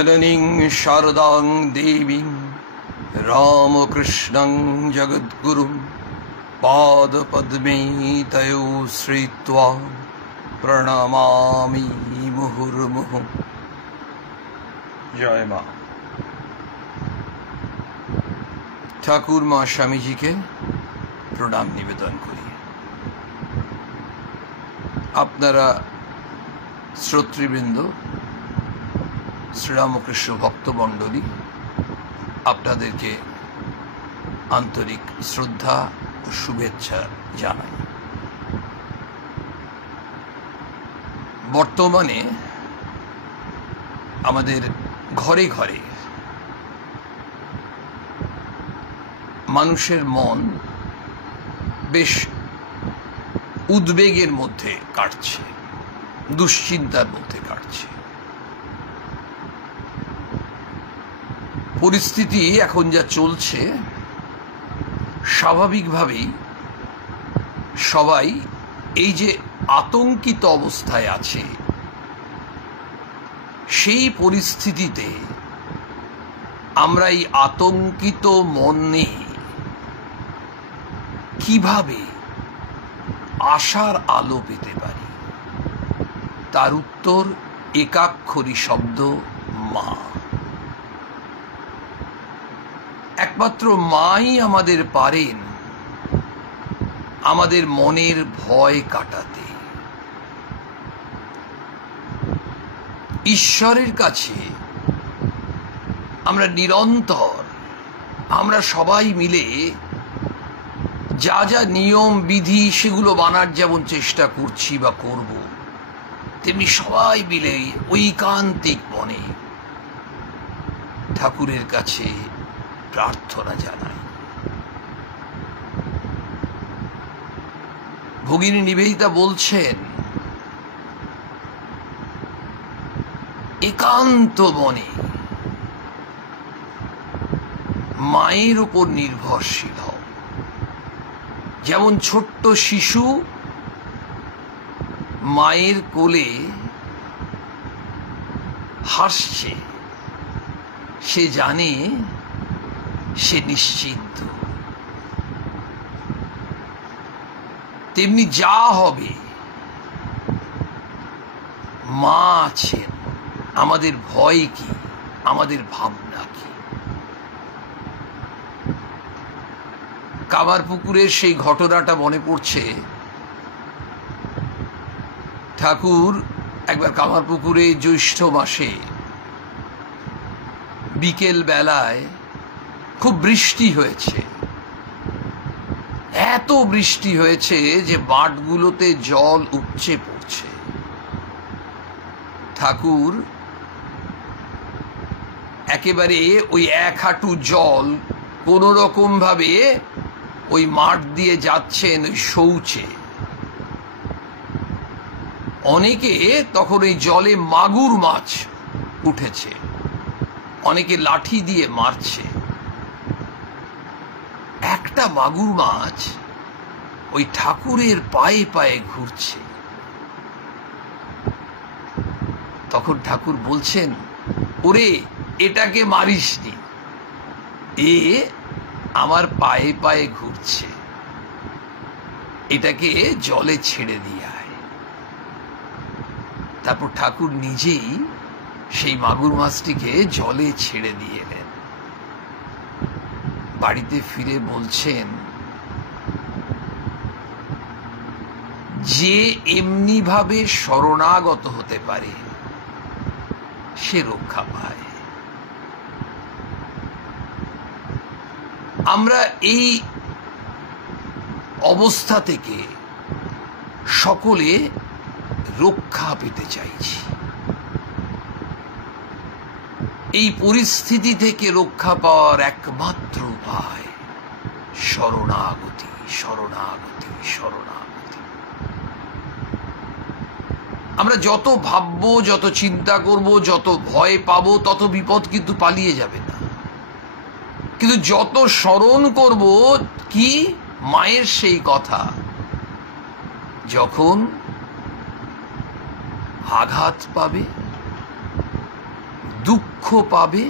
जननीं शारदां देवीं रामकृष्णं जगद्गुरुं पादपद्मे तयो श्रित्वा प्रणमामि मुहुर्मुहुः। जय माँ। ठाकुर माँ स्वामी जी के प्रणाम निवेदन करी। आपनारा श्रोतृबृंद श्रीरामकृष्ण भक्तमंडली आपनादेरके आंतरिक श्रद्धा और शुभेच्छा जानाई। बर्तमाने आमादेर घरे घरे मानुषेर मन बेश उद्वेगेर मध्य काटছে, दुश्चिंतार मध्य काटছে। परिस्थिति एखन जा चलছে स्वाभाविकभावेই सबाई এই যে आतंकित अवस्थाय আছে, সেই পরিস্থিতিতে আমরা এই আতঙ্কিত মন নিয়ে কিভাবে आशार आलो पेते पारी तार उत्तर एकाक्षरी शब्द मा। एकमात्र माई आमादेर पारेन आमादेर मनेर भय काटाते। ईश्वरेर काछे आमरा निरंतर आमरा सबाई मिले जा जा नियम विधि सेगुलो मानार जेमन चेष्टा करछि बा करब, तेमनि सबाई मिले ऐकान्तिक मने ठाकुरेर काछे प्रार्थना जानाई। भगिनी निवेदिता बोलছেন एकान्त मने मायेर उपर निर्भरशील हও। যেমন ছোট্ট শিশু মায়ের কোলে হাসছে, সে জানে সে নিশ্চিন্ত। তেমনি যা হবে মা আছেন, আমাদের ভয় কি, আমাদের ভাবনা কি। কামারপুকুরের সেই ঘটনাটা মনে পড়ছে। ঠাকুর একবার কামারপুকুরে জ্যৈষ্ঠ মাসে বিকেল বেলায় খুব বৃষ্টি হয়েছে, এত বৃষ্টি হয়েছে যে বাঁটগুলোতে জল উপচে পড়ছে। ঠাকুর একেবারে ওই এক হাঁটু জল কোন রকম ভাবে ওই মাঠ দিয়ে যাচ্ছেন ওই শৌচে। অনেকে তখন ওই জলে মাগুর মাছ উঠেছে, অনেকে লাঠি দিয়ে মারছে। একটা মাগুর মাছ ওই ঠাকুরের পায়ে পায়ে ঘুরছে। তখন ঠাকুর বলছেন, ওরে এটাকে মারিসনি, এ আমার পায়ে পায়ে ঘুরছে, এটাকে জলে ছেড়ে দিয়ে আয়। তারপর ঠাকুর নিজেই সেই মাগুর মাছটিকে জলে ছেড়ে দিয়ে এলেন। বাড়িতে ফিরে বলছেন, যে এমনি ভাবে শরণাগত হতে পারে সে রক্ষা পায়। আমরা এই অবস্থা থেকে সকলে রক্ষা পেতে চাইছি। এই পরিস্থিতি থেকে রক্ষা পাওয়ার একমাত্র উপায় শরণাগতি, শরণাগতি, শরণাগতি। আমরা যত ভাববো, যত চিন্তা করব, যত ভয় পাবো, তত বিপদ কিন্তু পালিয়ে যাবে না। কিন্তু যত স্মরণ করব কি মায়ের সেই কথা, যখন আঘাত পাবে, দুঃখ পাবে,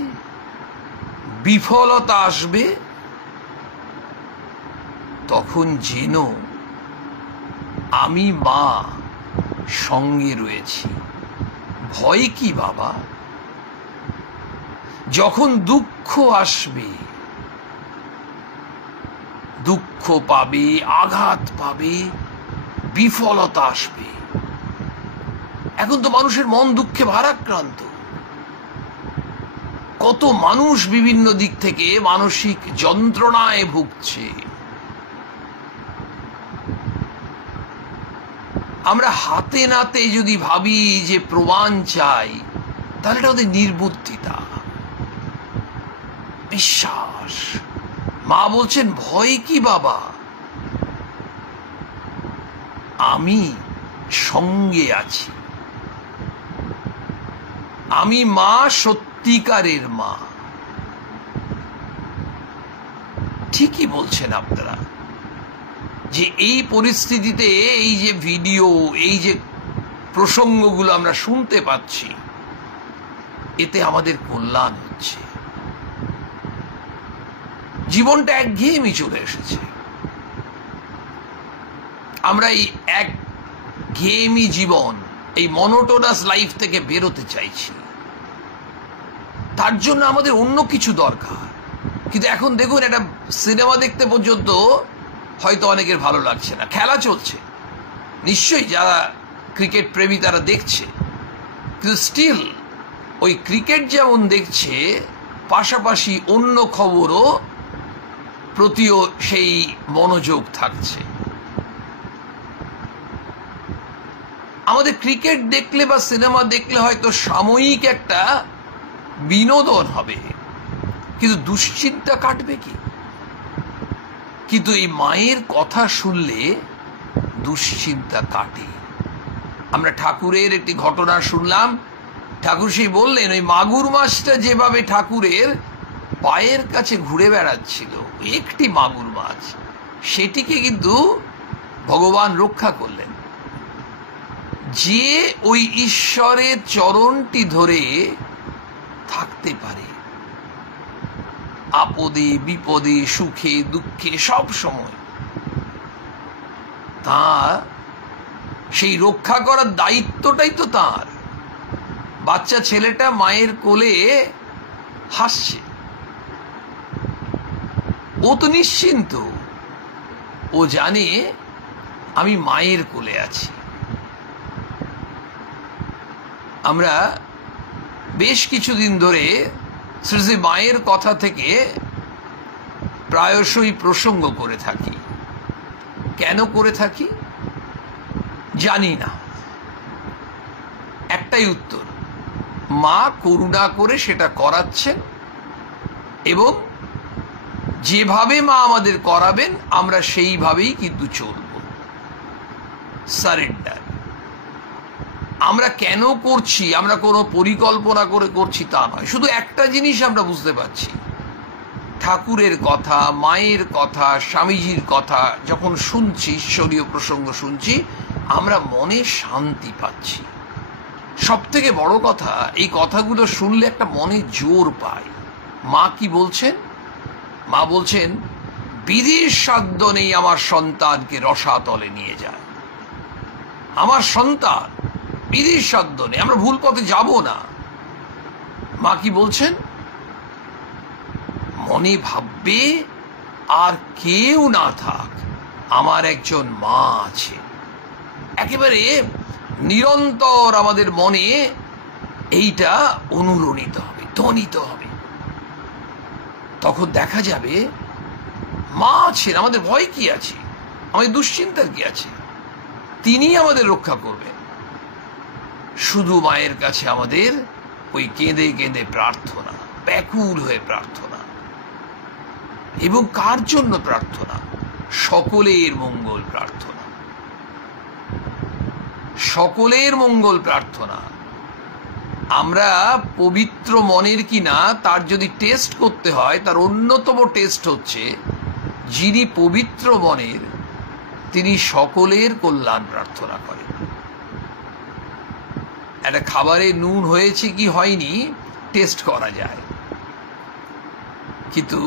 বিফলতা আসবে, তখন যেন আমি মা সঙ্গে রয়েছি। ভয় কি বাবা? যখন দুঃখ আসবে, দুঃখ পাবে, আঘাত পাবে, বিফলতা আসবে। এখন তো মানুষের মন দুঃখে ভারাক্রান্ত। কত মানুষ বিভিন্ন দিক থেকে মানসিক যন্ত্রণায় ভুগছে। আমরা হাতে নাতে যদি ভাবি যে প্রমাণ চাই, তাহলে এটা ওদের নির্বুদ্ধিতা। বিশ্বাস, মা বলছেন ভয় কি বাবা, আমি সঙ্গে আছি। আমি মা, সত্যিকারের মা। ঠিকই বলছেন আপনারা যে এই পরিস্থিতিতে এই যে ভিডিও, এই যে প্রসঙ্গগুলো আমরা শুনতে পাচ্ছি, এতে আমাদের কল্যাণ হচ্ছে। জীবনটা একঘেয়েমি চলে এসেছে। আমরা এই একঘেয়েমি জীবন, এই মনোটোনাস লাইফ থেকে বেরোতে চাইছি। তার জন্য আমাদের অন্য কিছু দরকার। কিন্তু এখন দেখুন, একটা সিনেমা দেখতে পর্যন্ত হয়তো অনেকের ভালো লাগছে না। খেলা চলছে, নিশ্চয়ই যারা ক্রিকেট প্রেমী তারা দেখছে, কিন্তু স্টিল ওই ক্রিকেট যেমন দেখছে, পাশাপাশি অন্য খবরও প্রতিও সেই মনোযোগ থাকছে। আমাদের ক্রিকেট দেখলে বা সিনেমা দেখলে হয়তো সাময়িক একটা বিনোদন হবে, কিন্তু দুশ্চিন্তা কাটবে কি? কিন্তু এই মায়ের কথা শুনলে দুশ্চিন্তা কাটে। আমরা ঠাকুরের একটি ঘটনা শুনলাম। ঠাকুর সেই বললেন, ওই মাগুর মাছটা যেভাবে ঠাকুরের পায়ের কাছে ঘুরে বেড়াচ্ছিল, একটি মাগুর মাছ, সেটিকে কিন্তু ভগবান রক্ষা করলেন। যে ওই ঈশ্বরের চরণটি ধরে থাকতে পারে, আপদে বিপদে, সুখে দুঃখে, সব সময়, তা সেই রক্ষা করার দায়িত্বটাই তো তার। বাচ্চা ছেলেটা মায়ের কোলে হাসছে, ও তো নিশ্চিন্ত, ও জানে আমি মায়ের কোলে আছি। আমরা বেশ কিছুদিন ধরে শ্রী মায়ের কথা থেকে প্রায়শই প্রসঙ্গ করে থাকি। কেন করে থাকি জানি না, একটাই উত্তর, মা করুণা করে সেটা করাচ্ছেন, এবং যেভাবে মা আমাদের করাবেন আমরা সেইভাবেই কিন্তু চলব। সারেন্ডার। আমরা কেন করছি, আমরা কোনো পরিকল্পনা করে করছি তা নয়। শুধু একটা জিনিস আমরা বুঝতে পারছি, ঠাকুরের কথা, মায়ের কথা, স্বামীজির কথা যখন শুনছি, ঈশ্বরীয় প্রসঙ্গ শুনছি, আমরা মনে শান্তি পাচ্ছি। সব থেকে বড় কথা, এই কথাগুলো শুনলে একটা মনে জোর পাই। মা কি বলছেন? মা বলছেন, বিধির সাধ্য নেই আমার সন্তানকে রসাতলে নিয়ে যায়। আমার সন্তান, বিধির সাধ্য নেই, আমরা ভুল পথে যাব না। মা কি বলছেন? মনে ভাববে আর কেউ না থাক, আমার একজন মা আছে। একেবারে নিরন্তর আমাদের মনে এইটা অনুরণিত হবে, ধ্বনিত হবে। তখন দেখা যাবে মা আছেন, আমাদের ভয় কি আছে, আমাদের দুশ্চিন্তার কি আছে, তিনি আমাদের রক্ষা করবেন। শুধু মায়ের কাছে আমাদের ওই কেঁদে কেঁদে প্রার্থনা, ব্যাকুল হয়ে প্রার্থনা। এবং কার জন্য প্রার্থনা? সকলের মঙ্গল প্রার্থনা, সকলের মঙ্গল প্রার্থনা। আমরা পবিত্র মনের কিনা তার যদি টেস্ট করতে হয়, তার অন্যতম টেস্ট হচ্ছে, যিনি পবিত্র মনের তিনি সকলের কল্যাণ প্রার্থনা করেন। একটা খাবারে নুন হয়েছে কি হয়নি টেস্ট করা যায়, কিন্তু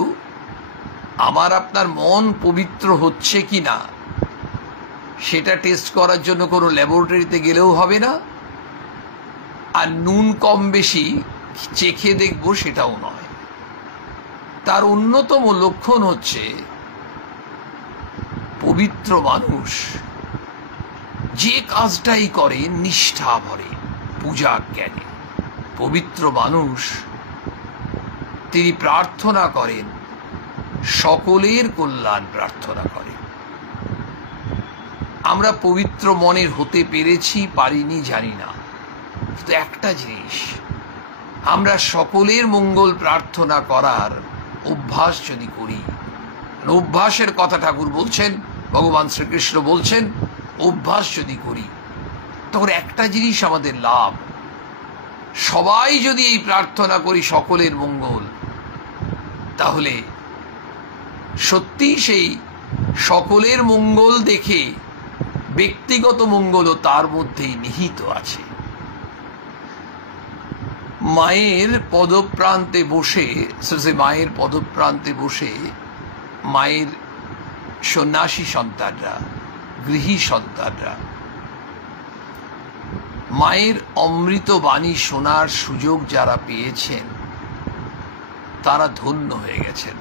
আমার আপনার মন পবিত্র হচ্ছে কি না সেটা টেস্ট করার জন্য কোনো ল্যাবরেটরিতে গেলেও হবে না, আর নুন কম বেশি চেখে দেখব সেটাও নয়। তার অন্যতম লক্ষণ হচ্ছে পবিত্র মানুষ যে কাজটাই করে নিষ্ঠা ভরে, পূজা জ্ঞানে। পবিত্র মানুষ তিনি প্রার্থনা করেন, সকলের কল্যাণ প্রার্থনা করেন। আমরা পবিত্র মনের হতে পেরেছি পারিনি জানি না, কিন্তু একটা জিনিস, আমরা সকলের মঙ্গল প্রার্থনা করার অভ্যাস যদি করি, অভ্যাসের কথা ঠাকুর বলছেন, ভগবান শ্রীকৃষ্ণ বলছেন, অভ্যাস যদি করি তখন একটা জিনিস আমাদের লাভ, সবাই যদি এই প্রার্থনা করি সকলের মঙ্গল, তাহলে সত্যি সেই সকলের মঙ্গল দেখে ব্যক্তিগত মঙ্গলও তার মধ্যেই নিহিত আছে। মায়ের পদপ্রান্তে বসে, মায়ের পদপ্রান্তে বসে মায়ের সন্ন্যাসী সন্তানরা, গৃহী সন্তানরা মায়ের অমৃত বাণী শোনার সুযোগ যারা পেয়েছেন তারা ধন্য হয়ে গেছেন,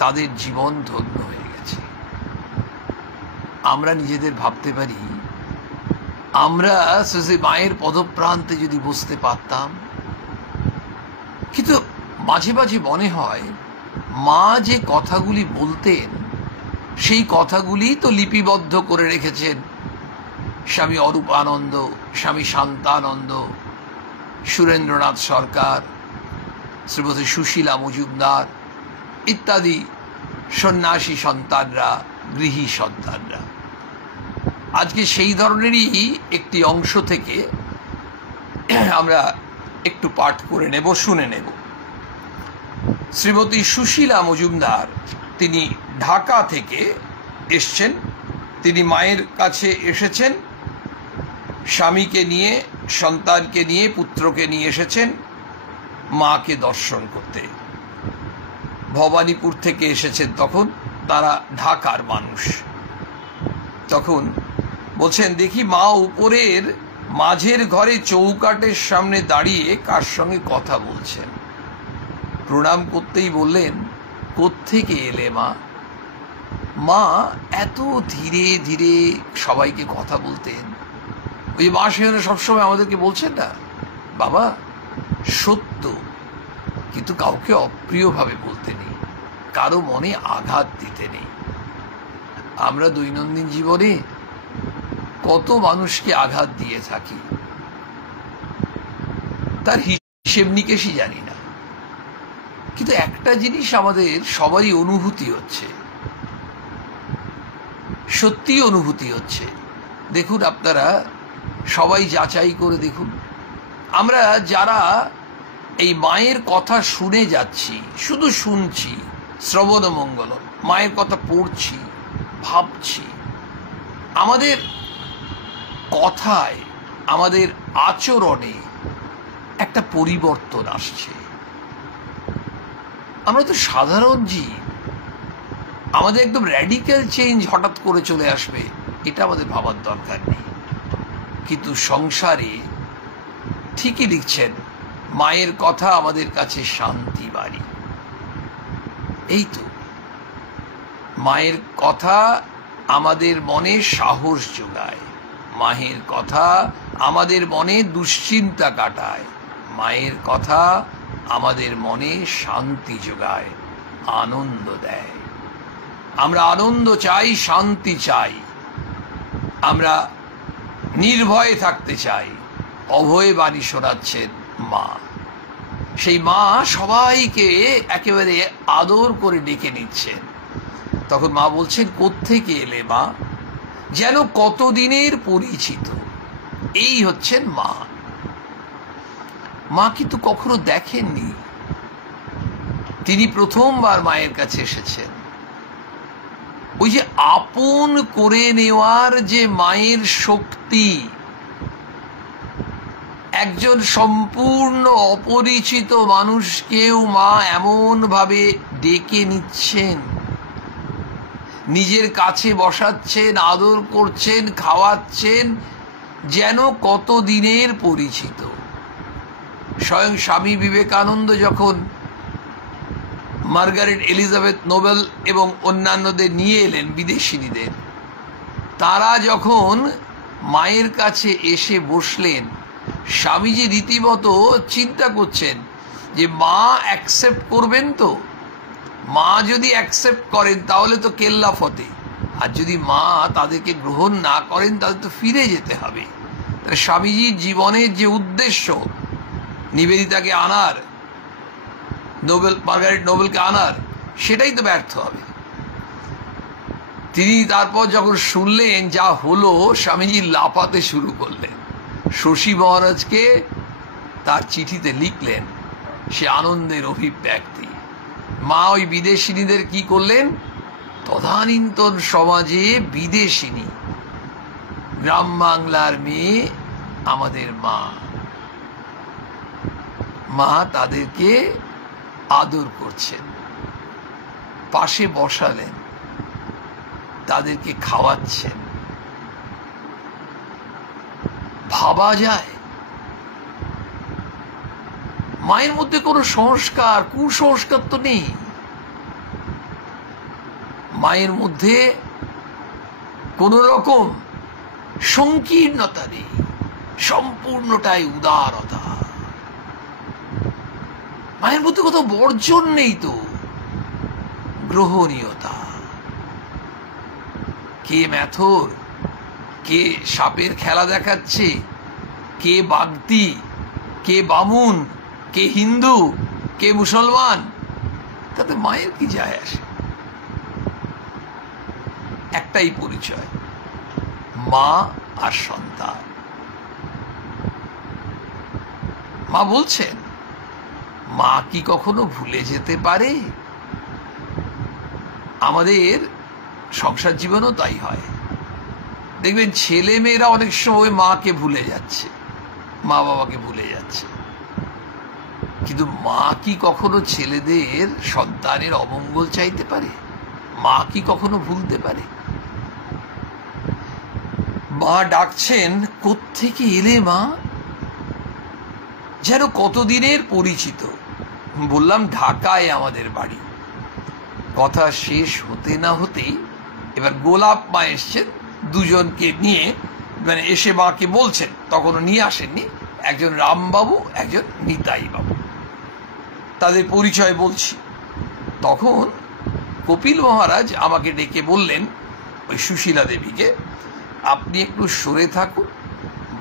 তাদের জীবন ধন্য হয়ে গেছে। আমরা নিজেদের ভাবতে পারি, আমরা মায়ের পদপ্রান্তে যদি বসতে পারতাম, কিন্তু মাঝে মাঝে মনে হয় মা যে কথাগুলি বলতেন সেই কথাগুলি তো লিপিবদ্ধ করে রেখেছেন স্বামী অরূপানন্দ, স্বামী শান্তানন্দ, সুরেন্দ্রনাথ সরকার, শ্রীমতী সুশীলা মজুমদার ইত্যাদি সন্ন্যাসী সন্তানরা, গৃহী সন্তানরা। আজকে সেই ধরনেরই একটি অংশ থেকে আমরা একটু পাঠ করে নেব, শুনে নেব। শ্রীমতী সুশীলা মজুমদার তিনি ঢাকা থেকে এসছেন। তিনি মায়ের কাছে এসেছেন, স্বামীকে নিয়ে, সন্তানকে নিয়ে, পুত্রকে নিয়ে এসেছেন মাকে দর্শন করতে। ভবানীপুর থেকে এসেছেন, তখন তারা ঢাকার মানুষ। তখন বলছেন, দেখি মা উপরের মাঝের ঘরে চৌকাঠের সামনে দাঁড়িয়ে কার সঙ্গে কথা বলছেন। প্রণাম করতেই বললেন, কোত্থেকে এলে মা? মা এত ধীরে ধীরে সবাইকে কথা বলতেন। ওই মা সেখানে সবসময় আমাদেরকে বলছেন না, বাবা সত্য, কিন্তু কাউকে অপ্রিয়ভাবে বলতে নেই, কারো মনে আঘাত দিতে নেই। আমরা দৈনন্দিন জীবনে কত মানুষকে আঘাত দিয়ে থাকি, তার হিসেব নিকেশই জানি না, কিন্তু একটা জিনিস আমাদের সবারই অনুভূতি হচ্ছে, সত্যি অনুভূতি হচ্ছে। দেখুন, আপনারা সবাই যাচাই করে দেখুন, আমরা যারা এই মায়ের কথা শুনে যাচ্ছি, শুধু শুনছি, শ্রবণ মঙ্গলম, মায়ের কথা পড়ছি, ভাবছি, আমাদের কথায়, আমাদের আচরণে একটা পরিবর্তন আসছে। আমরা তো সাধারণ জীব, আমাদের একদম র্যাডিক্যাল চেঞ্জ হঠাৎ করে চলে আসবে এটা আমাদের ভাবার দরকার নেই। কিন্তু সংসারে ঠিকই লিখছেন, মায়ের কথা আমাদের কাছে শান্তি বাড়ি। এই তো মায়ের কথা আমাদের মনে সাহস যোগায়, মায়ের কথা আমাদের মনে দুশ্চিন্তা কাটায়, মায়ের কথা আমাদের মনে শান্তি যোগায়, আনন্দ দেয়। আমরা আনন্দ চাই, শান্তি চাই, আমরা নির্ভয়ে থাকতে চাই। অভয় বাণী শোনাচ্ছেন মা। সেই মা সবাইকে একেবারে আদর করে ডেকে নিচ্ছেন। তখন মা বলছেন, কোত্থেকে এলে মা? যেন কতদিনের পরিচিত। এই হচ্ছেন মা। মা কিন্তু কখনো দেখেননি, তিনি প্রথমবার মায়ের কাছে এসেছেন। ওই যে আপন করে নেওয়ার যে মায়ের শক্তি, একজন সম্পূর্ণ অপরিচিত মানুষকেও মা এমন ভাবে ডেকে নিচ্ছেন, নিজের কাছে বসাচ্ছেন, আদর করছেন, খাওয়াচ্ছেন, যেন কত দিনের পরিচিত। স্বয়ং স্বামী বিবেকানন্দ যখন মার্গারেট এলিজাবেথ নোবেল এবং অন্যান্যদের নিয়ে এলেন, বিদেশিনীদের, তারা যখন মায়ের কাছে এসে বসলেন, স্বামীজি রীতিমতো চিন্তা করছেন যে মা অ্যাকসেপ্ট করবেন তো। মা যদি অ্যাকসেপ্ট করেন তাহলে তো কেল্লা ফতে, আর যদি মা তাদেরকে গ্রহণ না করেন তাহলে তো ফিরে যেতে হবে। স্বামীজির জীবনের যে উদ্দেশ্য, নিবেদিতাকে আনার, মার্গারেট নোবেলকে আনার, সেটাই তো ব্যর্থ হবে। তিনি তারপর যখন শুনলেন যা হলো, স্বামীজি লাফাতে শুরু করলেন। শশী মহারাজকে তার চিঠিতে লিখলেন সে আনন্দের অভিব্যক্তি। মা ওই বিদেশিনীদের কি করলেন? তদানীন্তন সমাজে বিদেশিনী, গ্রাম বাংলার মেয়ে আমাদের মা, মা তাদেরকে আদর করছেন, পাশে বসালেন, তাদেরকে খাওয়াচ্ছেন। ভাবা যায় মায়ের মধ্যে কোনো সংস্কার, কুসংস্কার তো নেই। মায়ের মধ্যে কোন রকম সংকীর্ণতা নেই, সম্পূর্ণটাই উদারতা। মায়ের মধ্যে কোথাও বর্জন নেই তো, গ্রহণীয়তা। কে ম্যাথর, কে সাপের খেলা দেখাচ্ছে, কে বাগদি, কে বামুন, কে হিন্দু, কে মুসলমান, তাতে মায়ের কি যায় আসে? একটাই পরিচয়, মা আর সন্তান। মা বলছেন, মা কি কখনো ভুলে যেতে পারে? আমাদের সংসার জীবনও তাই হয়। দেখবেন ছেলে মেয়েরা অনেক সময় মাকে ভুলে যাচ্ছে, মা বাবাকে ভুলে যাচ্ছে, কিন্তু মা কি কখনো ছেলেদের সন্তানের অমঙ্গল চাইতে পারে? মা কি কখনো ভুলতে পারে? মা ডাকছেন, কোত্থেকে এলে মা? যেন কতদিনের পরিচিত। বললাম ঢাকায় আমাদের বাড়ি। কথা শেষ হতে না হতেই এবার গোলাপ মা এসছেন দুজনকে নিয়ে, মানে এসে মাকে বলছেন, তখনও নিয়ে আসেননি, একজন রামবাবু, একজন নিতাই বাবু, তাদের পরিচয় বলছি। তখন কপিল মহারাজ আমাকে ডেকে বললেন, ওই সুশীলা দেবীকে, আপনি একটু সরে থাকুন,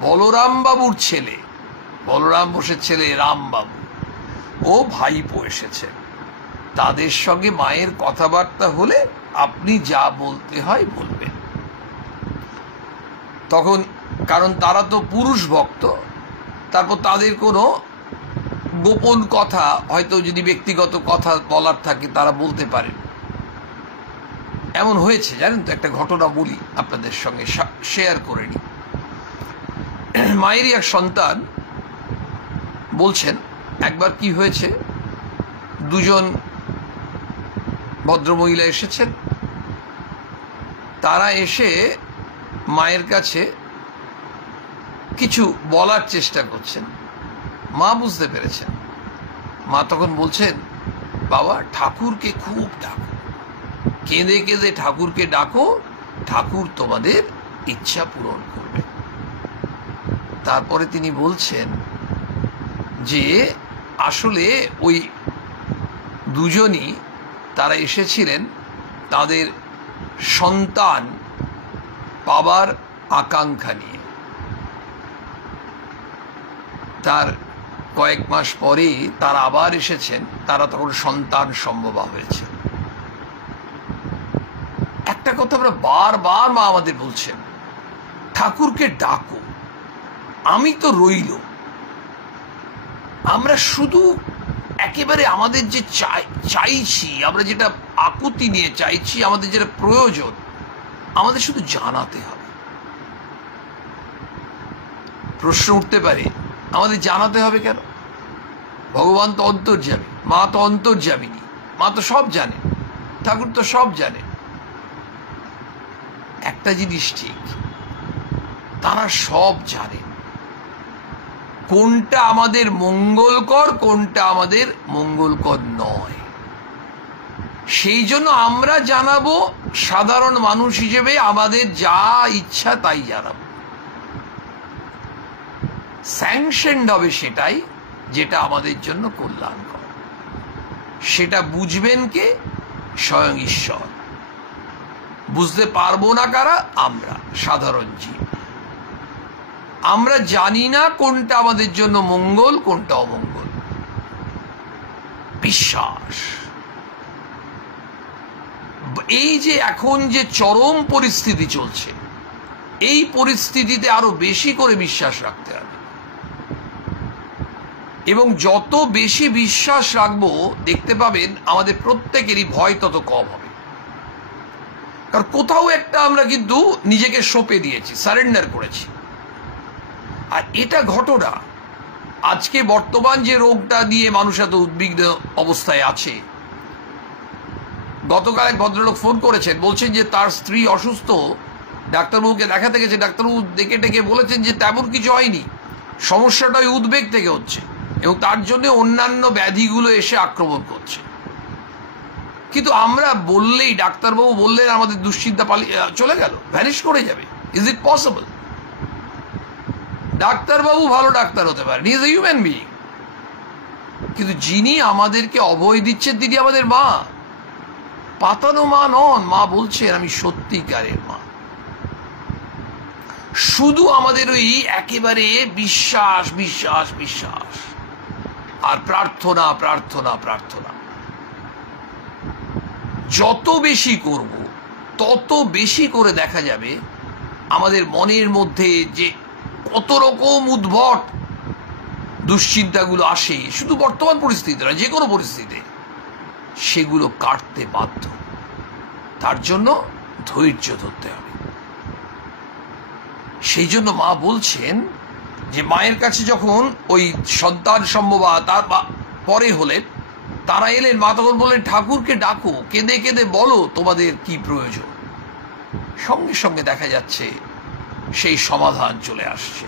বলরাম বাবুর ছেলে, বলরাম বোসের ছেলে রামবাবু, ও ভাইপো এসেছে, তাদের সঙ্গে মায়ের কথাবার্তা হলে আপনি যা বলতে হয় বলবেন। তখন, কারণ তারা তো পুরুষ ভক্ত, তারপর তাদের কোনো গোপন কথা, হয়তো যদি ব্যক্তিগত কথা বলার থাকে তারা বলতে পারেন। এমন হয়েছে জানেন তো, একটা ঘটনা বলি আপনাদের সঙ্গে, শেয়ার করে নি। মায়েরই এক সন্তান বলছেন, একবার কি হয়েছে, দুজন ভদ্রমহিলা এসেছেন, তারা এসে মায়ের কাছে কিছু বলার চেষ্টা করছেন। মা বুঝতে পেরেছেন। মা তখন বলছেন, বাবা ঠাকুরকে খুব ডাকো, কেঁদে কেঁদে ঠাকুরকে ডাকো, ঠাকুর তোমাদের ইচ্ছা পূরণ করবে। তারপরে তিনি বলছেন যে আসলে ওই দুজনই তারা এসেছিলেন তাদের সন্তান পাবার আকাঙ্ক্ষা নিয়ে। তার কয়েক মাস পরে তারা আবার এসেছেন, তারা তখন সন্তান সম্ভবা হয়েছে। একটা কথা আমরা বারবার মা আমাদের বলছেন, ঠাকুরকে ডাকো, আমি তো রইল। আমরা শুধু একেবারে আমাদের যে চাইছি, আমরা যেটা আকুতি নিয়ে চাইছি, আমাদের যেটা প্রয়োজন, আমাদের শুধু জানাতে হবে। প্রশ্ন উঠতে পারে, আমাদের জানাতে হবে কেন? ভগবান তো অন্তর্যামী, মা তো অন্তর্যামিনী, মা তো সব জানে, ঠাকুর তো সব জানে। একটা জিনিস ঠিক, তারা সব জানে কোনটা আমাদের মঙ্গলকর, কোনটা আমাদের মঙ্গলকর নয়। সেই জন্য আমরা জানাবো, সাধারণ মানুষ হিসেবে আমাদের যা ইচ্ছা তাই জানাবো। স্যাংশনড হবে সেটাই যেটা আমাদের জন্য কল্যাণকর। সেটা বুঝবেন কে? স্বয়ং ঈশ্বর। বুঝতে পারবো না কারা? আমরা সাধারণ জীব। আমরা জানি না কোনটা আমাদের জন্য মঙ্গল, কোনটা অমঙ্গল। বিশ্বাস। এই যে এখন যে চরম পরিস্থিতি চলছে, এই পরিস্থিতিতে আরো বেশি করে বিশ্বাস রাখতে হবে, এবং যত বেশি বিশ্বাস রাখবো দেখতে পাবেন আমাদের প্রত্যেকেরই ভয় তত কম হবে। কারণ কোথাও একটা আমরা কিন্তু নিজেকে সঁপে দিয়েছি, সারেন্ডার করেছি। আর এটা ঘটনা আজকে বর্তমান যে রোগটা নিয়ে মানুষ এত উদ্বিগ্ন অবস্থায় আছে। গতকাল এক ভদ্রলোক ফোন করেছেন, বলছেন যে তার স্ত্রী অসুস্থ, ডাক্তারবাবুকে দেখাতে গেছে, ডাক্তারবাবু ডেকে ডেকে বলেছেন যে তেমন কিছু হয়নি, সমস্যাটা ওই উদ্বেগ থেকে হচ্ছে এবং তার জন্য অন্যান্য ব্যাধিগুলো এসে আক্রমণ করছে। কিন্তু আমরা বললেই, ডাক্তারবাবু বললেন, আমাদের দুশ্চিন্তা চলে গেল, ভ্যানিশ করে যাবে। Is it possible? ডাক্তারবাবু ভালো ডাক্তার হতে পারেন, he is a human being, কিন্তু যিনি আমাদেরকে অভয় দিচ্ছেন তিনি আমাদের মা। পাতানো মা নন, মা বলছেন আমি সত্যিকারের মা। শুধু আমাদের ওই একেবারে বিশ্বাস বিশ্বাস বিশ্বাস আর প্রার্থনা প্রার্থনা প্রার্থনা। যত বেশি করব তত বেশি করে দেখা যাবে আমাদের মনের মধ্যে যে কত রকম উদ্ভট দুশ্চিন্তাগুলো আসে, শুধু বর্তমান পরিস্থিতি নয়, যে কোনো পরিস্থিতিতে, সেগুলো কাটতে বাধ্য। তার জন্য ধৈর্য ধরতে হবে। সেই জন্য মা বলছেন যে মায়ের কাছে যখন ওই সন্তান সম্ভবা তার পরে হলেন, তারা এলেন, মা তখন বললেন ঠাকুরকে ডাকো, কেঁদে কেঁদে বলো তোমাদের কি প্রয়োজন। সঙ্গে সঙ্গে দেখা যাচ্ছে সেই সমাধান চলে আসছে।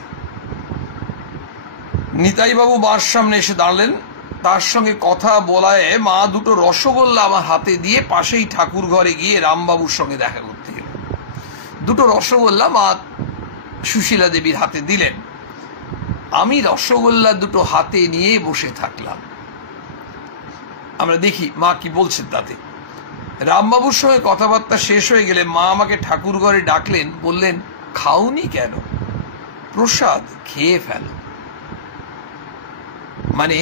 নিতাইবাবু মার সামনে এসে দাঁড়ালেন, তার সঙ্গে কথা বলায় মা দুটো রসগোল্লা আমার হাতে দিয়ে পাশেই ঠাকুর ঘরে গিয়ে রামবাবুর সঙ্গে দেখা করতে গেলেন। দুটো রসগোল্লা মা সুশীলা দেবীর হাতে দিলেন। আমি রসগোল্লা দুটো হাতে নিয়ে বসে থাকলাম। আমরা দেখি মা কি বলছেন তাতে। রামবাবুর সঙ্গে কথাবার্তা শেষ হয়ে গেলে মা আমাকে ঠাকুর ঘরে ডাকলেন, বললেন খাওনি কেন? প্রসাদ খেয়ে ফেলো। মানে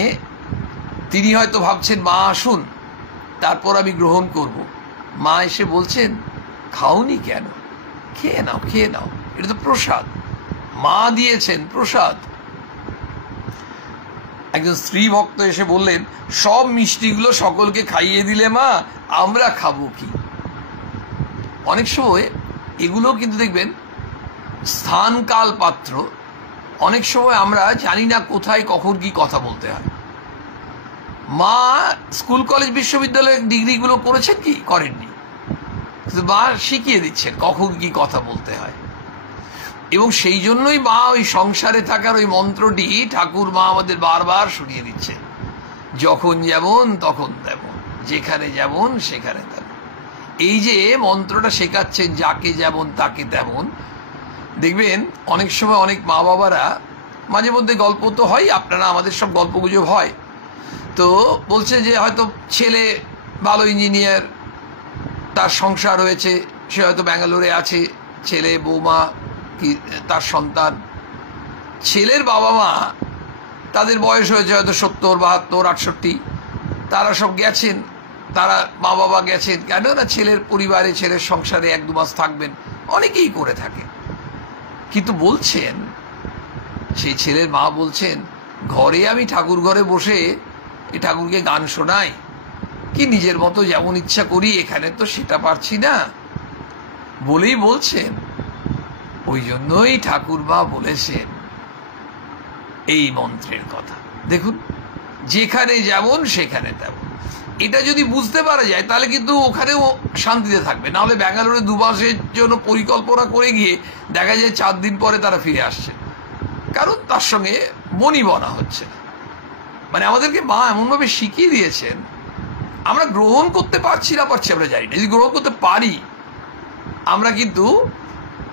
তিনি হয়তো ভাবছেন মা আসুন, তারপর আমি গ্রহণ করব। মা এসে বলছেন খাওনি কেন? খেয়ে নাও, খেয়ে নাও, এটা তো প্রসাদ, মা দিয়েছেন প্রসাদ। একজন স্ত্রী ভক্ত এসে বললেন সব মিষ্টিগুলো সকলকে খাইয়ে দিলে মা আমরা খাবো কি? অনেক সময় এগুলো কিন্তু দেখবেন স্থান কাল পাত্র। অনেক সময় আমরা জানি না কোথায় কখন কি কথা বলতে হয়। মা স্কুল কলেজ বিশ্ববিদ্যালয়ের ডিগ্রিগুলো করেছেন কি? করেননি, কিন্তু মা শিখিয়ে দিচ্ছেন কখন কি কথা বলতে হয়। এবং সেই জন্যই মা ওই সংসারে থাকার ওই মন্ত্রটি ঠাকুর মা আমাদের বারবার শুনিয়ে দিচ্ছে, যখন যেমন তখন তেমন, যেখানে যেমন সেখানে তেমন। এই যে মন্ত্রটা শেখাচ্ছেন, যাকে যেমন তাকে তেমন। দেখবেন অনেক সময় অনেক মা বাবারা, মাঝে মধ্যে গল্প তো হয়, আপনারা আমাদের সব গল্পগুজব হয়, তো বলছে যে হয়তো ছেলে ভালো ইঞ্জিনিয়ার, তার সংসার হয়েছে, সে হয়তো ব্যাঙ্গালোরে আছে, ছেলে বৌমা কি তার সন্তান। ছেলের বাবা মা, তাদের বয়স হয়েছে হয়তো 70, 72, 68, তারা সব গেছেন, তারা মা বাবা গেছেন কেন না ছেলের পরিবারে, ছেলের সংসারে 1-2 মাস থাকবেন, অনেকেই করে থাকে। কিন্তু বলছেন, সেই ছেলের মা বলছেন ঘরে আমি ঠাকুর ঘরে বসে এই ঠাকুরকে গান শোনাই, কি নিজের মতো যেমন ইচ্ছা করি, এখানে তো সেটা পারছি না বলেই বলছেন। ওই জন্যই ঠাকুর মা বলেছেন এই মন্ত্রের কথা। দেখুন, যেখানে যেমন সেখানে তেমন। এটা যদি বুঝতে পারা যায় তাহলে কিন্তু ওখানেও শান্তিতে থাকবে। নাহলে ব্যাঙ্গালোরে 2 মাসের জন্য পরিকল্পনা করে গিয়ে দেখা যায় 4 দিন পরে তারা ফিরে আসছে, কারণ তার সঙ্গে বনি বনা হচ্ছে না। মানে আমাদেরকে মা এমনভাবে শিখিয়ে দিয়েছেন, আমরা গ্রহণ করতে পারছি না আমরা জানি না। যদি গ্রহণ করতে পারি, আমরা কিন্তু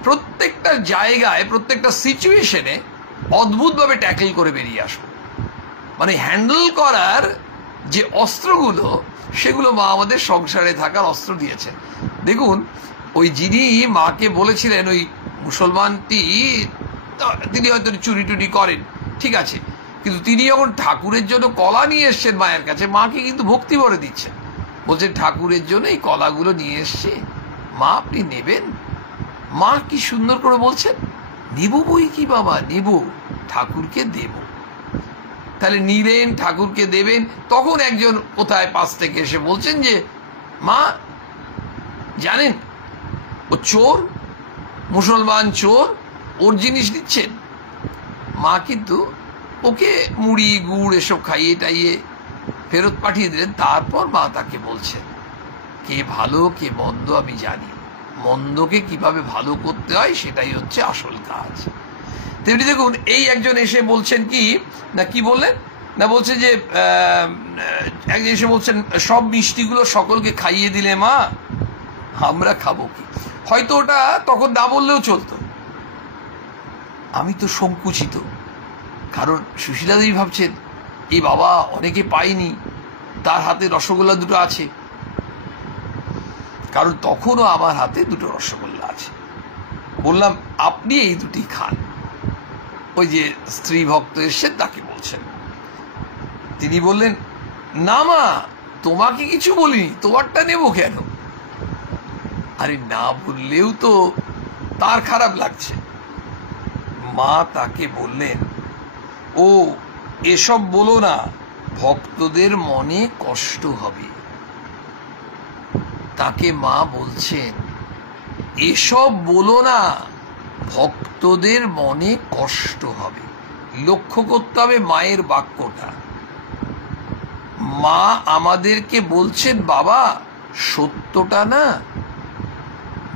প্রত্যেকটা জায়গায় প্রত্যেকটা সিচুয়েশনে অদ্ভুতভাবে ট্যাকেল করে বেরিয়ে আসবো। মানে হ্যান্ডেল করার যে অস্ত্রগুলো, সেগুলো মা আমাদের সংসারে থাকার অস্ত্র দিয়েছেন। দেখুন, ওই যিনি মাকে বলেছিলেন, ওই মুসলমানটি, তিনি হয়তো চুরি টুরি করেন, ঠিক আছে, কিন্তু তিনি যখন ঠাকুরের জন্য কলা নিয়ে এসছেন মায়ের কাছে, মাকে কিন্তু ভক্তি ভরে দিচ্ছেন, বলছেন ঠাকুরের জন্য এই কলাগুলো নিয়ে এসছে, মা আপনি নেবেন। মা কি সুন্দর করে বলছেন, নেব বই কি বাবা, নেব, ঠাকুরকে দেব। তাহলে নিলেন, ঠাকুরকে দেবেন। তখন একজন কোথায় পাশ থেকে এসে বলছেন যে, মা জানেন ও চোর, মুসলমান চোর, ওর জিনিস দিচ্ছেন। মা কিন্তু ওকে মুড়ি গুড় এসব খাইয়ে টাইয়ে ফেরত পাঠিয়ে দিলেন। তারপর মা তাকে বলছেন, কে ভালো কে মন্দ আমি জানি, মন্দকে কিভাবে ভালো করতে হয় সেটাই হচ্ছে আসল কাজ। তেমনি দেখুন, এই একজন এসে বলছেন কি না, কি বললেন না, বলছে যে একজন এসে বলছেন, সব মিষ্টিগুলো সকলকে খাইয়ে দিলে মা, আমরা খাবো কি? হয়তো ওটা তখন না বললেও চলতো। আমি তো সংকুচিত, কারণ সুশীলা দেবী ভাবছেন, এই বাবা অনেকে পায়নি, তার হাতে রসগোল্লা দুটো আছে, কারণ তখনও আমার হাতে 2টো রসগোল্লা আছে। বললাম আপনি এই 2টি খান। ওই যে স্ত্রী ভক্ত এসছেন তাকে বলছেন, তিনি বললেন, না মা তোমাকে কিছু বলিনি, তোমারটা নেব কেন? আরে না বললেও তো তার খারাপ লাগছে। মা তাকে বললেন, ও এসব বলো না, ভক্তদের মনে কষ্ট হবে। তাকে মা বলছেন, এসব বলো না, ভক্তদের মনে কষ্ট হবে। লক্ষ্য করতে হবে মায়ের বাক্যটা। মা আমাদেরকে বলছেন, বাবা সত্যটা না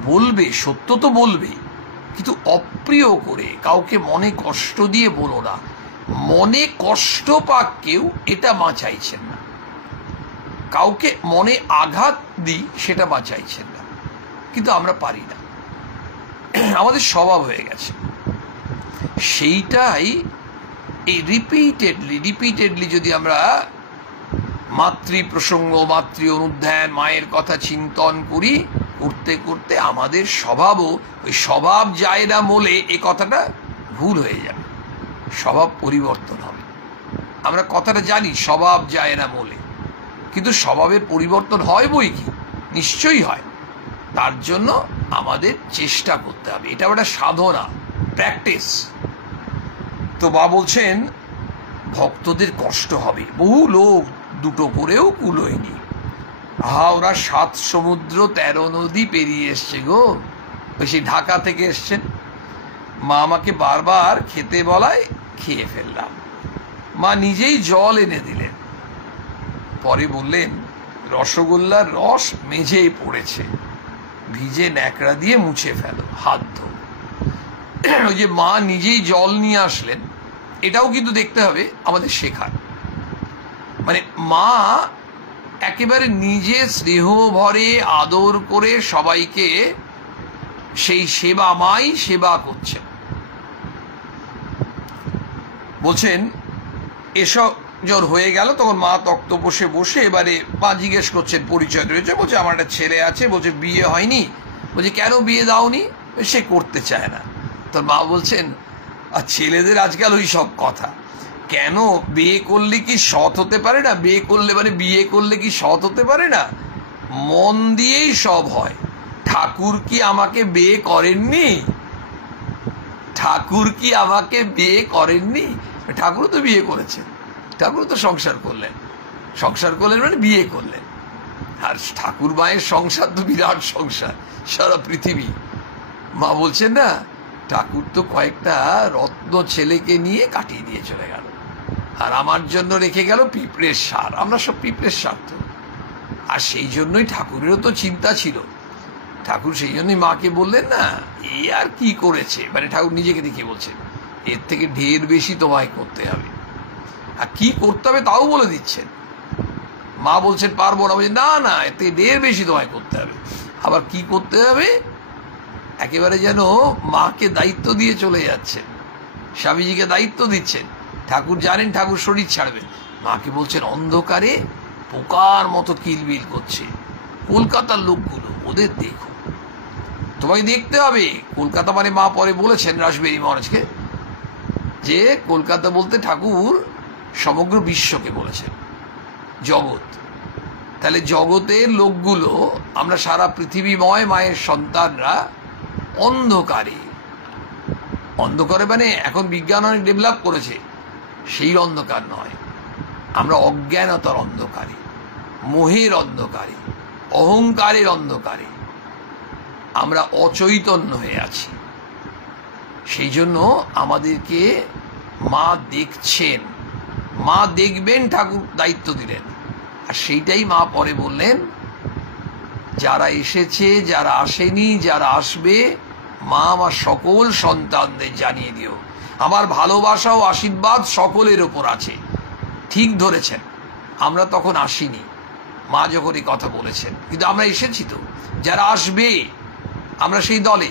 বলবে, সত্য তো বলবে, কিন্তু অপ্রিয় করে, কাউকে মনে কষ্ট দিয়ে বলো না। মনে কষ্ট পাক কেউ, এটা মা চাইছেন না। কাউকে মনে আঘাত দিই, সেটা মা চাইছেন না, কিন্তু আমরা পারি না, আমাদের স্বভাব হয়ে গেছে। সেইটাই এই রিপিটেডলি যদি আমরা মাতৃ প্রসঙ্গ, মাতৃ অনুধ্যান, মায়ের কথা চিন্তন করি, করতে করতে আমাদের স্বভাবও, ওই স্বভাব যায় না বলে এ কথাটা ভুল হয়ে যাবে, স্বভাব পরিবর্তন হবে। আমরা কথাটা জানি স্বভাব যায় না বলে, কিন্তু স্বভাবের পরিবর্তন হয় বই কি, নিশ্চয়ই হয়। তার জন্য আমাদের চেষ্টা করতে হবে, এটা একটা সাধনা, প্র্যাকটিস। তো মা বলছেন, ভক্তদের কষ্ট হবে, বহু লোক 2টো করেও কুলোয়নি। ওরা 7 সমুদ্র 13 নদী পেরিয়ে এসছে গো, ওই সেই ঢাকা থেকে এসছেন। মা আমাকে বারবার খেতে বলায় খেয়ে ফেললাম। মা নিজেই জল এনে দিলেন, পরে বললেন, রসগোল্লার রস মেঝেই পড়েছে, ভিজে ন্যাকড়া দিয়ে মুছে ফেলো, হাত ধো। ওই যে মা নিজেই জল নিয়ে আসলেন, এটাও কিন্তু দেখতে হবে আমাদের শেখার। মানে মা একেবারে নিজে স্নেহ ভরে আদর করে সবাইকে সেই সেবা, মাই সেবা করছেন। বলছেন, এসব যখন হয়ে গেল, তখন মা তক্ত বসে বসে এবারে মা জিজ্ঞেস করছেন, পরিচয় রয়েছে? বলছে, আমার একটা ছেলে আছে। বলছে, বিয়ে হয়নি? বলছে, কেন বিয়ে দাওনি? সে করতে চায় না। তোর মা বলছেন, আর ছেলেদের আজকাল ওই সব কথা, কেন বিয়ে করলে কি সৎ হতে পারে না? বিয়ে করলে মানে বিয়ে করলে কি সৎ হতে পারে না? মন দিয়েই সব হয়। ঠাকুর কি আমাকে বিয়ে করেননি? ঠাকুর কি আমাকে বিয়ে করেননি? ঠাকুর তো বিয়ে করেছেন, ঠাকুর তো সংসার করলেন, সংসার করলেন মানে বিয়ে করলেন। আর ঠাকুর মায়ের সংসার তো বিরাট সংসার, সারা পৃথিবী। মা বলছেন না, ঠাকুর তো কয়েকটা রত্ন ছেলেকে নিয়ে কাটিয়ে দিয়ে চলে গেল, আর আমার জন্য রেখে গেল পিঁপড়ের সার। আমরা সব পিঁপড়ের সার তো। আর সেই জন্যই ঠাকুরেরও তো চিন্তা ছিল। ঠাকুর সেই জন্যই মাকে বললেন না, এ আর কি করেছে, মানে ঠাকুর নিজেকে দেখিয়ে বলছেন এর থেকে ঢের বেশি তোমায় করতে হবে। আর কি করতে হবে তাও বলে দিচ্ছেন। মা বলছেন পারবো না, বলছে না না, এর থেকে ঢের বেশি তোমায় করতে হবে। আবার কি করতে হবে, একেবারে যেন মাকে দায়িত্ব দিয়ে চলে যাচ্ছেন, স্বামীজিকে দায়িত্ব দিচ্ছেন। ঠাকুর জানেন ঠাকুর শরীর ছাড়বেন। মাকে বলছেন অন্ধকারে পোকার মতো কিলবিল করছে কলকাতার লোকগুলো, ওদের দেখো, তোমায় দেখতে হবে। কলকাতা মানে মা পরে বলেছেন রাসবিহারী মহারাজকে যে কলকাতা বলতে ঠাকুর সমগ্র বিশ্বকে বলেছেন, জগৎ। তাহলে জগতের লোকগুলো, আমরা সারা পৃথিবীময় মায়ের সন্তানরা অন্ধকারে, অন্ধকারে মানে এখন বিজ্ঞান অনেক ডেভেলপ করেছে, সেই অন্ধকার নয়, আমরা অজ্ঞানতার অন্ধকারে, মোহের অন্ধকারে, অহংকারের অন্ধকারে আমরা অচৈতন্য হয়ে আছি। সেই জন্য আমাদেরকে মা দেখছেন, মা দেখবেন, ঠাকুর দায়িত্ব দিলেন। আর সেইটাই মা পরে বললেন, যারা এসেছে, যারা আসেনি, যারা আসবে, মা আমার সকল সন্তানদের জানিয়ে দিও আমার ভালোবাসা ও আশীর্বাদ সকলের ওপর আছে। ঠিক ধরেছেন, আমরা তখন আসিনি মা যখন এই কথা বলেছেন, কিন্তু আমরা এসেছি তো, যারা আসবে আমরা সেই দলে।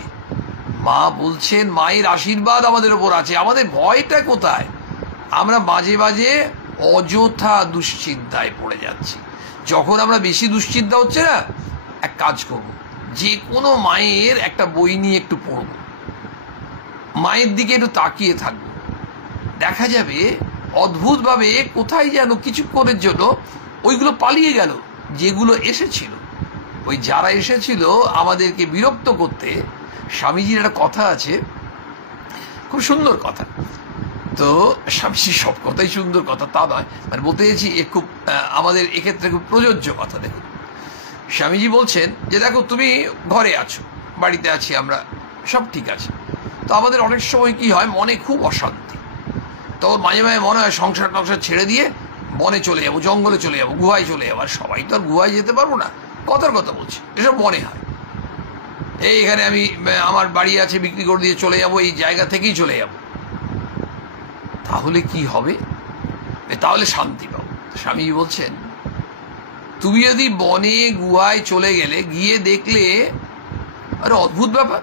মা বলছেন মায়ের আশীর্বাদ আমাদের ওপর আছে, আমাদের ভয়টা কোথায়? আমরা মাঝে মাঝে অযথা দুশ্চিন্তায় পড়ে যাচ্ছি। যখন আমরা বেশি দুশ্চিন্তা হচ্ছে না, এক কাজ করব, যে কোনো মায়ের একটা বই নিয়ে একটু পড়ব, মায়ের দিকে একটু তাকিয়ে থাকবো, দেখা যাবে অদ্ভুতভাবে কোথায় যেন কিছুক্ষণের জন্য ওইগুলো পালিয়ে গেল যেগুলো এসেছিল। ওই যারা এসেছিল আমাদেরকে বিরক্ত করতে। স্বামীজির একটা কথা আছে, খুব সুন্দর কথা। তো স্বামীজির সব কথাই সুন্দর কথা তা নয়, মানে বলতে চাইছি এ খুব আমাদের এক্ষেত্রে খুব প্রযোজ্য কথা। দেখুন, স্বামীজি বলছেন যে দেখো তুমি ঘরে আছো, বাড়িতে আছি আমরা, সব ঠিক আছে। তো আমাদের অনেক সময় কি হয়, মনে খুব অশান্তি। তো মাঝে মাঝে মনে হয় সংসার টংসার ছেড়ে দিয়ে বনে চলে যাবো, জঙ্গলে চলে যাবো, গুহায় চলে যাবো। আর সবাই তো আর গুহায় যেতে পারবো না, কথার কথা বলছি, এসব মনে হয়। এখানে আমি আমার বাড়ি আছে বিক্রি করে দিয়ে চলে যাবো, এই জায়গা থেকেই চলে যাব। তাহলে কি হবে? তাহলে শান্তি পাবো। স্বামীজি বলছেন তুমি যদি বনে গুহায় চলে গেলে, গিয়ে দেখলে আরে অদ্ভুত ব্যাপার,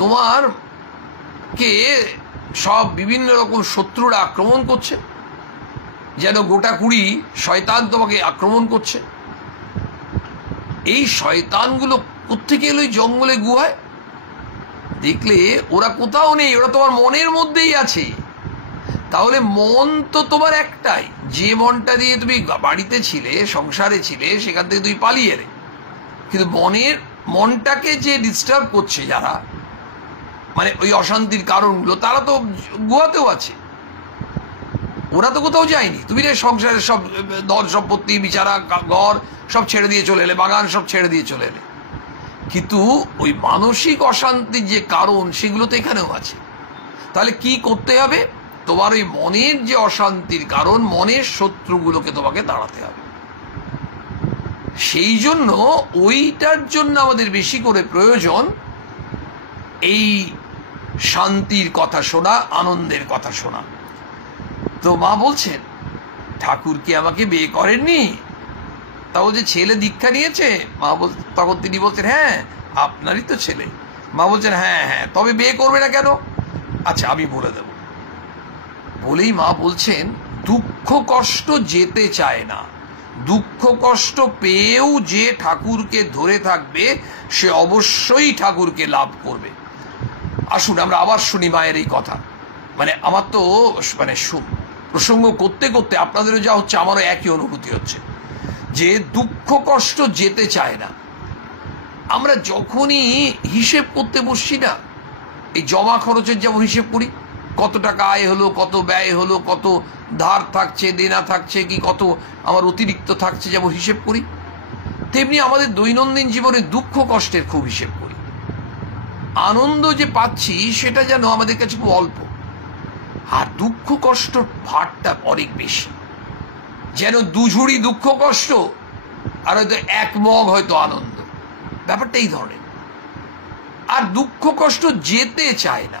তোমার কে সব বিভিন্ন রকম শত্রুরা আক্রমণ করছে, যেন গোটা কুড়ি শয়তান তোমাকে আক্রমণ করছে। এই শয়তানগুলো কোত্থেকে এলো জঙ্গলে গুহায়? দেখলে ওরা কোথাও নেই, ওরা তোমার মনের মধ্যেই আছে। তাহলে মন তো তোমার একটাই, যে মনটা দিয়ে তুমি বাড়িতে ছিলে, সংসারে ছিলে, সেখান থেকে তুমি পালিয়ে এলে। কিন্তু মনটাকে যে ডিস্টার্ব করছে যারা, মানে ওই অশান্তির কারণগুলো, তারা তো গুহাতেও আছে, ওরা তো কোথাও যায়নি। তুমি যে সংসারের সব ধন সম্পত্তি, বিচারা, ঘর সব ছেড়ে দিয়ে চলে এলে, বাগান সব ছেড়ে দিয়ে চলে এলে, কিন্তু ওই মানসিক অশান্তির যে কারণ সেগুলো তো এখানেও আছে। তাহলে কি করতে হবে? তোমার ওই মনের যে অশান্তির কারণ, মনের শত্রুগুলোকে তোমাকে তাড়াতে হবে। সেই জন্য ওইটার জন্য আমাদের বেশি করে প্রয়োজন এই শান্তির কথা শোনা, আনন্দের কথা শোনা। তো মা বলছেন ঠাকুর কি আমাকে বিয়ে করেননি? তা বলছে ছেলে দীক্ষা নিয়েছে। তখন তিনি বলছেন হ্যাঁ আপনারই তো ছেলে। মা বলছেন হ্যাঁ হ্যাঁ, তবে বিয়ে করবে না কেন? আচ্ছা আমি বলে দেব। বলেই মা বলছেন দুঃখ কষ্ট যেতে চায় না, দুঃখ কষ্ট পেয়েও যে ঠাকুরকে ধরে থাকবে সে অবশ্যই ঠাকুরকে লাভ করবে। আসুন আমরা আবার শুনি মায়ের এই কথা। মানে আমার তো মানে প্রসঙ্গ করতে করতে আপনাদেরও যা হচ্ছে, আমারও একই অনুভূতি হচ্ছে যে দুঃখ কষ্ট যেতে চায় না। আমরা যখনই হিসেব করতে বসছি না, এই জমা খরচের যেমন হিসেব করি, কত টাকা আয় হলো, কত ব্যয় হলো, কত ধার থাকছে, দেনা থাকছে, কি কত আমার অতিরিক্ত থাকছে, যেমন হিসেব করি, তেমনি আমাদের দৈনন্দিন জীবনে দুঃখ কষ্টের খুব হিসেব করি। আনন্দ যে পাচ্ছি সেটা যেন আমাদের কাছে খুব অল্প, আর দুঃখ কষ্ট ভারটা অনেক বেশি। যেন দুঝুড়ি দুঃখ কষ্ট আর হয়তো এক মগ হয়তো আনন্দ, ব্যাপারটা এই ধরনের। আর দুঃখ কষ্ট যেতে চায় না,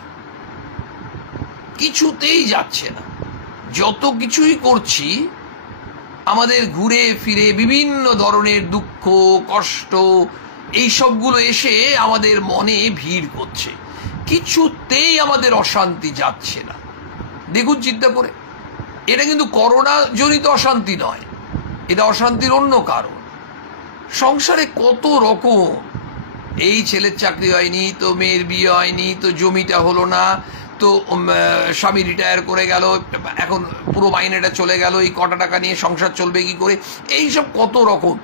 কিছুতেই যাচ্ছে না। যত কিছুই করছি আমাদের ঘুরে ফিরে বিভিন্ন ধরনের দুঃখ কষ্ট এই সবগুলো এসে আমাদের মনে ভিড় করছে, কিছুতেই আমাদের অশান্তি যাচ্ছে না। দেখুন চিন্তা করে, এটা কিন্তু করোনা জনিত অশান্তি নয়, এটা অশান্তির অন্য কারণ। সংসারে কত রকম, এই ছেলের চাকরি হয়নি, তো মেয়ের বিয়ে হয়নি, তো জমিটা হলো না, তো স্বামী রিটায়ার করে গেল, এখন পুরো মাইনেটা চলে গেল, এই কটা টাকা নিয়ে সংসার চলবে কি করে, এইসব কত রকম।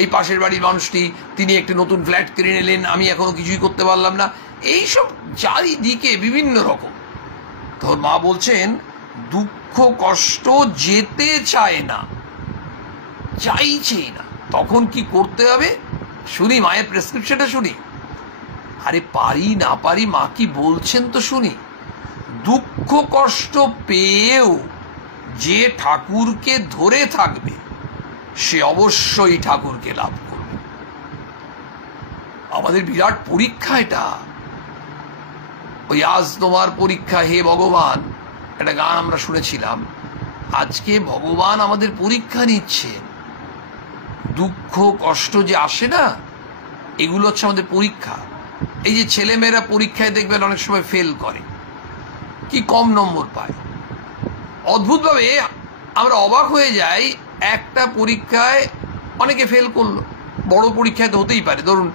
এই পাশের বাড়ির মানুষটি তিনি একটি নতুন ফ্ল্যাট কিনে নিলেন, আমি এখনো কিছুই করতে পারলাম না, এইসব চারিদিকে বিভিন্ন রকম। তোর মা বলছেন দুঃখ কষ্ট যেতে চায় না, চাইছেই না। তখন কি করতে হবে শুনি, মায়ের প্রেসক্রিপশনটা শুনি। আরে পারি না পারি, মা কি বলছেন তো শুনি। দুঃখ কষ্ট পেয়েও যে ঠাকুরকে ধরে থাকবে সে অবশ্যই ঠাকুরকে লাভ করবে। আমাদের বিরাট পরীক্ষা এটা। ওই আজ তোমার পরীক্ষা হে ভগবান, একটা গান আমরা শুনেছিলাম। আজকে ভগবান আমাদের পরীক্ষা নিচ্ছেন। দুঃখ কষ্ট যে আসে না, এগুলো হচ্ছে আমাদের পরীক্ষা। এই যে ছেলেমেয়েরা পরীক্ষায় দেখবেন অনেক সময় ফেল করে, কি কম নম্বর পায়, অদ্ভুতভাবে আমরা অবাক হয়ে যাই। একটা পরীক্ষায় অনেকে ফেল করলো, বড় পরীক্ষায় তো হতেই পারে, ধরুন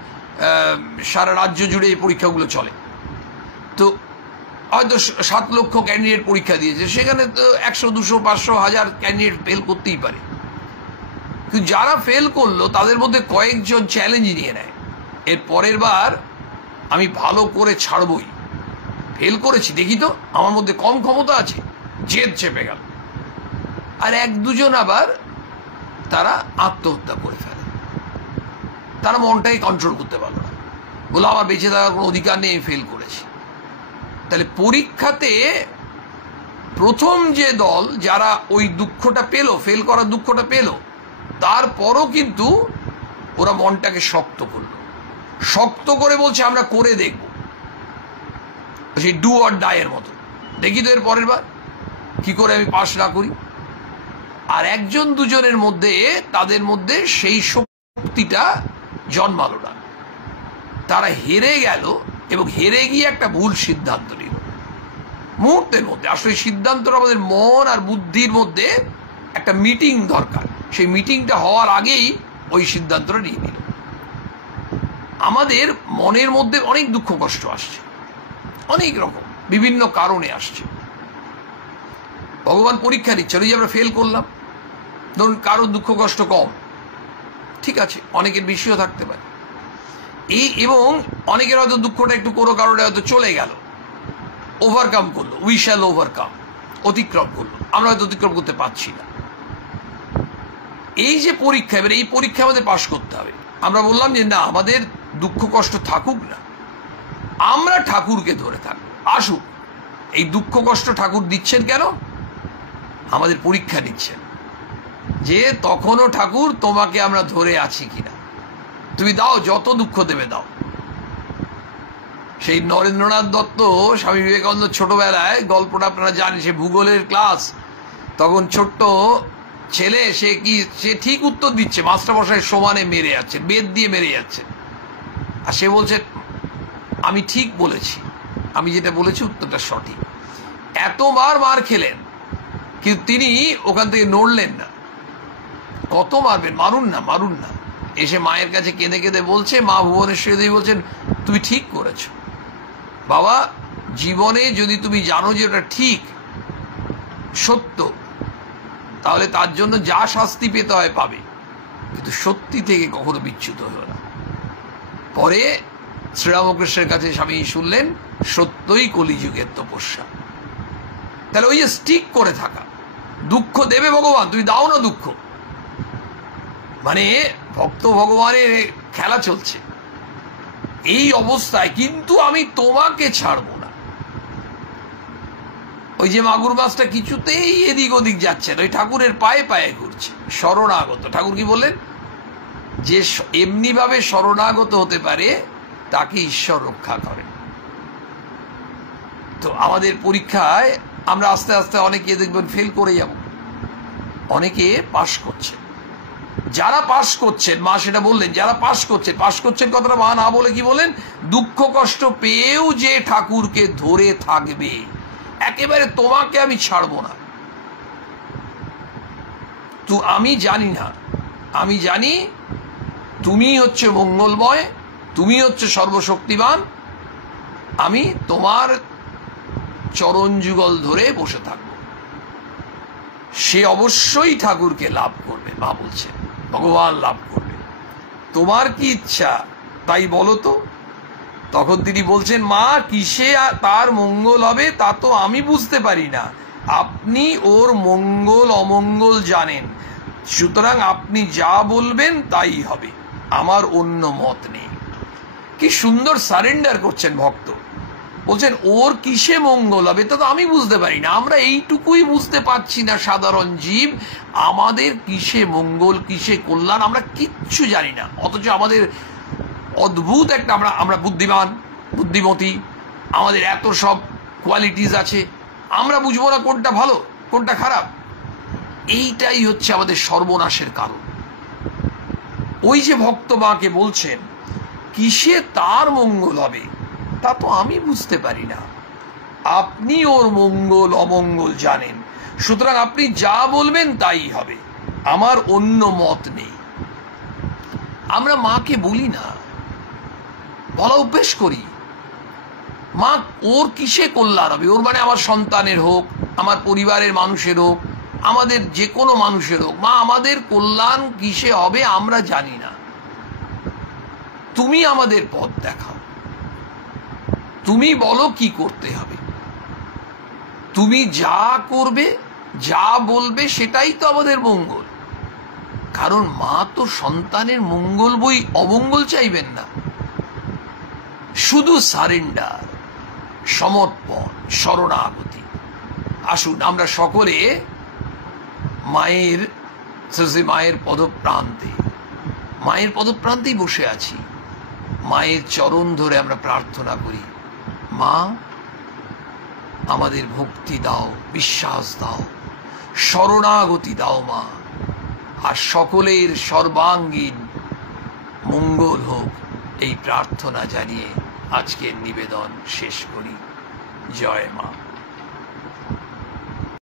সারা রাজ্য জুড়ে এই পরীক্ষাগুলো চলে, তো হয়তো 7 লক্ষ ক্যান্ডিডেট পরীক্ষা দিয়েছে, সেখানে তো 100 200 500 1000 ক্যান্ডিডেট ফেল করতেই পারে। কিন্তু যারা ফেল করলো তাদের মধ্যে কয়েকজন চ্যালেঞ্জ নিয়ে নেয়, এর পরের বার আমি ভালো করে ছাড়বই, ফেল করেছি দেখি তো আমার মধ্যে কম ক্ষমতা আছে, জেদ চেপে গেল। আর 1-2 আবার তারা আত্মহত্যা করে ফেলে, তারা মনটাকে কন্ট্রোল করতে পারলো না, বলে আমার বেঁচে থাকার কোনো অধিকার নেই, আমি ফেল করেছি। তাহলে পরীক্ষাতে প্রথম যে দল যারা ওই দুঃখটা পেল, ফেল করার দুঃখটা পেল, তারপরও কিন্তু ওরা মনটাকে শক্ত করলো, শক্ত করে বলছে আমরা করে দেখব, সেই ডু অর ডাই এর মতো, দেখি তো এর পরের বার কি করে আমি পাস না করি। আর 1-2জনের মধ্যে তাদের মধ্যে সেই শক্তিটা জন্মালো না, তারা হেরে গেল এবং হেরে গিয়ে একটা ভুল সিদ্ধান্ত নিল মুহূর্তের মধ্যে। আসলে সিদ্ধান্তটা আমাদের মন আর বুদ্ধির মধ্যে একটা মিটিং দরকার, সেই মিটিংটা হওয়ার আগেই ওই সিদ্ধান্তটা নিয়ে নিল। আমাদের মনের মধ্যে অনেক দুঃখ কষ্ট আসছে, অনেক রকম বিভিন্ন কারণে আসছে। ভগবান পরীক্ষা নিচ্ছে, ওই যে আমরা ফেল করলাম, ধরুন কারোর দুঃখ কষ্ট কম, ঠিক আছে, অনেকের বেশিও থাকতে পারে, এবং অনেকের হয়তো দুঃখটা একটু কোনো কারণে হয়তো চলে গেল, ওভারকাম করলো, উই শ্যাল ওভারকাম, অতিক্রম করলো, আমরা হয়তো অতিক্রম করতে পারছি না। এই যে পরীক্ষা, এবার এই পরীক্ষা আমাদের পাশ করতে হবে। আমরা বললাম যে না, আমাদের দুঃখ কষ্ট থাকুক না, আমরা ঠাকুরকে ধরে থাকবো, আসুক। এই দুঃখ কষ্ট ঠাকুর দিচ্ছেন কেন? আমাদের পরীক্ষা নিচ্ছেন যে তখনও ঠাকুর তোমাকে আমরা ধরে আছি কিনা, তুমি দাও, যত দুঃখ দেবে দাও। সেই নরেন্দ্রনাথ দত্ত, স্বামী বিবেকানন্দ ছোটবেলায় গল্পটা আপনারা জানেন, সে ভূগোলের ক্লাস, তখন ছোট্ট ছেলে, সে ঠিক উত্তর দিচ্ছে, মাস্টারমশাই সমানে মেরে যাচ্ছে, বেদ দিয়ে মেরে যাচ্ছে, আর সে বলছে আমি ঠিক বলেছি, আমি যেটা বলেছি উত্তরটা সঠিক। এতবার মার খেলেন কিন্তু তিনি ওখান থেকে নড়লেন না। কত মারবেন, মারুন না, মারুন না। এসে মায়ের কাছে কেঁদে কেঁদে বলছে, মা ভুবনেশ্বরী দেবী বলছেন তুমি ঠিক করেছ বাবা, জীবনে যদি তুমি জানো যে ওটা ঠিক সত্য, তাহলে তার জন্য যা শাস্তি পেতে হয় পাবে, কিন্তু সত্যি থেকে কখনো বিচ্যুত হলো না। পরে শ্রীরামকৃষ্ণের কাছে স্বামী শুনলেন সত্যই কলিযুগের তপস্যা। তাহলে ওই যে স্টিক করে থাকা, দুঃখ দেবে ভগবান, তুমি দাও না দুঃখ, মানে ভক্ত ভগবানের খেলা চলছে। এই অবস্থায় কিন্তু আমি তোমাকে ছাড়বো না। ওই যে মাগুর মাছটা কিছুতেই এদিক ওদিক যাচ্ছে না, ওই ঠাকুরের পায়ে পায়ে ঘুরছে, শরণাগত। ঠাকুর কি বললেন? যে এমনি ভাবে শরণাগত হতে পারে তাকে ঈশ্বর রক্ষা করেন। তো আমাদের পরীক্ষায় আমরা আস্তে আস্তে অনেকে দেখবেন ফেল করে যাব, অনেকে পাশ করছে। যারা পাশ করছেন, মা সেটা বললেন, যারা পাশ করছেন কথাটা মা না বলে কি বলেন? দুঃখ কষ্ট পেয়েও যে ঠাকুরকে ধরে থাকবে, একেবারে তোমাকে আমি ছাড়বো না। তো আমি জানি না, আমি জানি তুমি হচ্ছে মঙ্গলময়, তুমি হচ্ছে সর্বশক্তিমান, আমি তোমার চরণ যুগল ধরে বসে থাকব। সে অবশ্যই ঠাকুরকে লাভ করবে। মা বলছেন ভগবান লাভ করবে, তোমার কি ইচ্ছা তাই বলো তো। তখন তিনি বলছেন, মা কিসে তার মঙ্গল হবে তা তো আমি বুঝতে পারি না, আপনি ওর মঙ্গল অমঙ্গল জানেন, সুতরাং আপনি যা বলবেন তাই হবে, আমার অন্য মত নেই। কি সুন্দর সারেন্ডার করছেন ভক্ত। বলছেন ওর কিসে মঙ্গল হবে তা তো আমি বুঝতে পারি না, আমরা এইটুকুই বুঝতে পারছি না সাধারণ জীব, আমাদের কিসে মঙ্গল কিসে কল্যাণ আমরা কিচ্ছু জানি না। অথচ আমাদের অদ্ভুত একটা আমরা বুদ্ধিমান বুদ্ধিমতী, আমাদের এত সব কোয়ালিটিস আছে, আমরা বুঝবো না কোনটা ভালো কোনটা খারাপ। এইটাই হচ্ছে আমাদের সর্বনাশের কারণ। ওই যে ভক্ত মাকে বলছেন কিসে তার মঙ্গল হবে তা তো আমি বুঝতে পারি না, আপনি ওর মঙ্গল অমঙ্গল জানেন, সুতরাং আপনি যা বলবেন তাই হবে, আমার অন্য মত নেই। আমরা মাকে বলি না, বলা অভ্যেস করি, মা ওর কিসে কল্যাণ হবে, ওর মানে আমার সন্তানের হোক, আমার পরিবারের মানুষের হোক, আমাদের যে কোনো মানুষের হোক, মা আমাদের কল্যাণ কিসে হবে আমরা জানি না, তুমি আমাদের পথ দেখাও, তুমি বলো কি করতে হবে, তুমি যা করবে যা বলবে সেটাই তো আমাদের মঙ্গল। কারণ মা তো সন্তানের মঙ্গল বই অমঙ্গল চাইবেন না। শুধু সারেন্ডার, সমর্পণ, শরণাগতি। আসুন আমরা সকলে মায়ের পদপ্রান্তেই বসে আছি, মায়ের চরণ ধরে আমরা প্রার্থনা করি, মা আমাদের ভক্তি দাও, বিশ্বাস দাও, শরণাগতি দাও মা, আর সকলের সর্বাঙ্গীন মঙ্গল হোক, এই প্রার্থনা জানিয়ে আজকের নিবেদন শেষ করি। জয় মা।